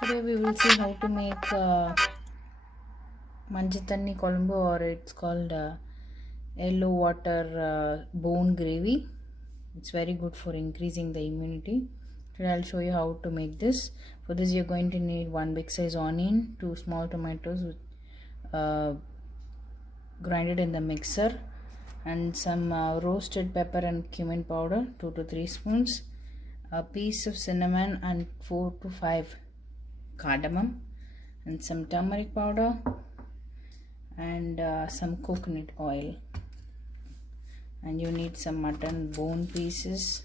Today we will see how to make manjitanni kolumbu, or it's called yellow water bone gravy. It's very good for increasing the immunity. Today I'll show you how to make this. For this you're going to need one big size onion, two small tomatoes with, uh, grinded in the mixer, and some roasted pepper and cumin powder 2 to 3 spoons, a piece of cinnamon and 4 to 5 cardamom, and some turmeric powder, and some coconut oil. And you need some mutton bone pieces,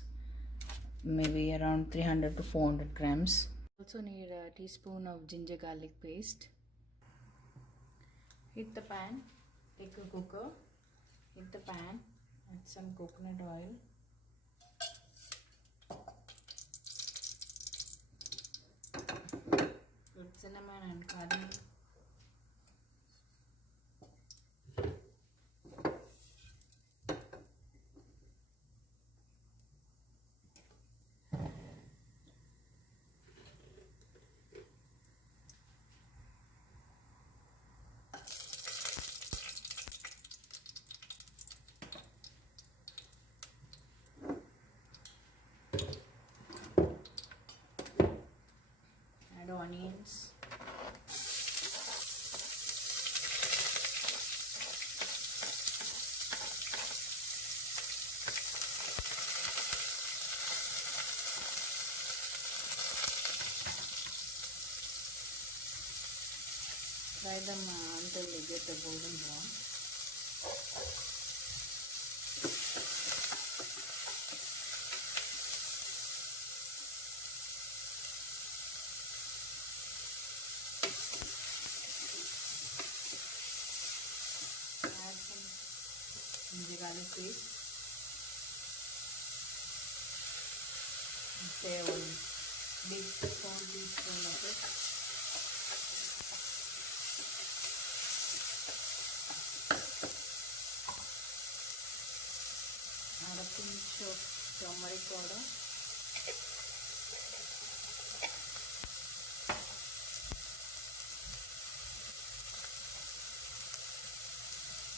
maybe around 300 to 400 grams. Also need a teaspoon of ginger garlic paste. Heat the pan, take a cooker, heat the pan, add some coconut oil, put cinnamon and cardamom. Add onions, fry them until they get a golden brown. Add some ginger garlic paste and say one big small teaspoon of it. Add a pinch of turmeric powder,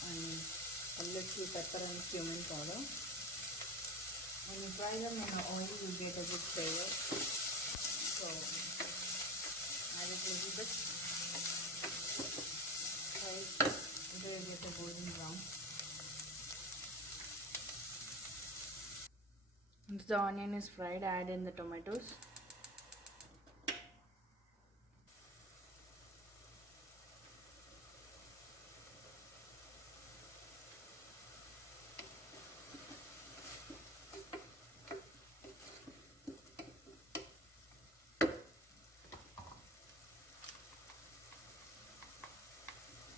and a little pepper and cumin powder. When you fry them in the oil, you get a good flavor. So add it a little bit, fry it until you get a golden brown. Once the onion is fried, add in the tomatoes.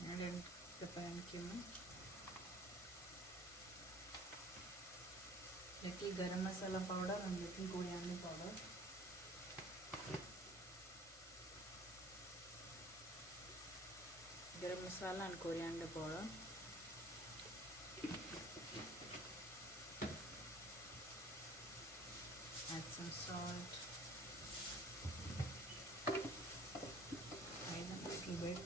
Add in pepper and cumin. Little garam masala powder and little coriander powder. Garam masala and coriander powder. Add some salt. Fry them a little bit.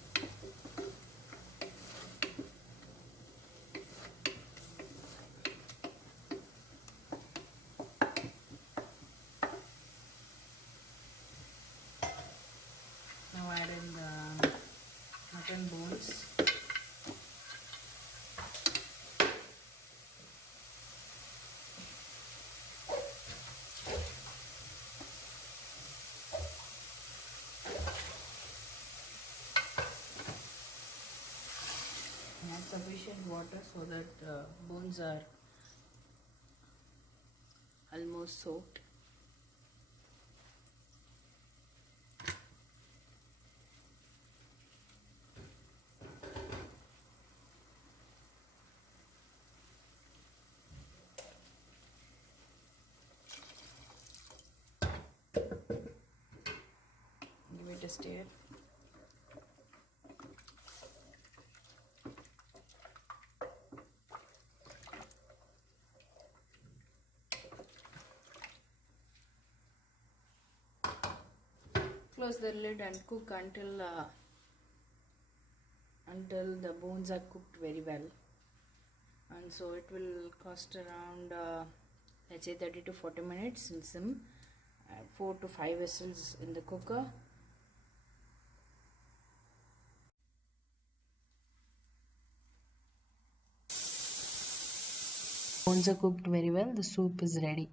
Now add in the mutton bones. Add sufficient water so that bones are almost soaked. Give it a stir. close the lid and cook until the bones are cooked very well. And so it will cost around let's say 30 to 40 minutes in sim, 4 to 5 whistles in the cooker. Bones are cooked very well, the soup is ready.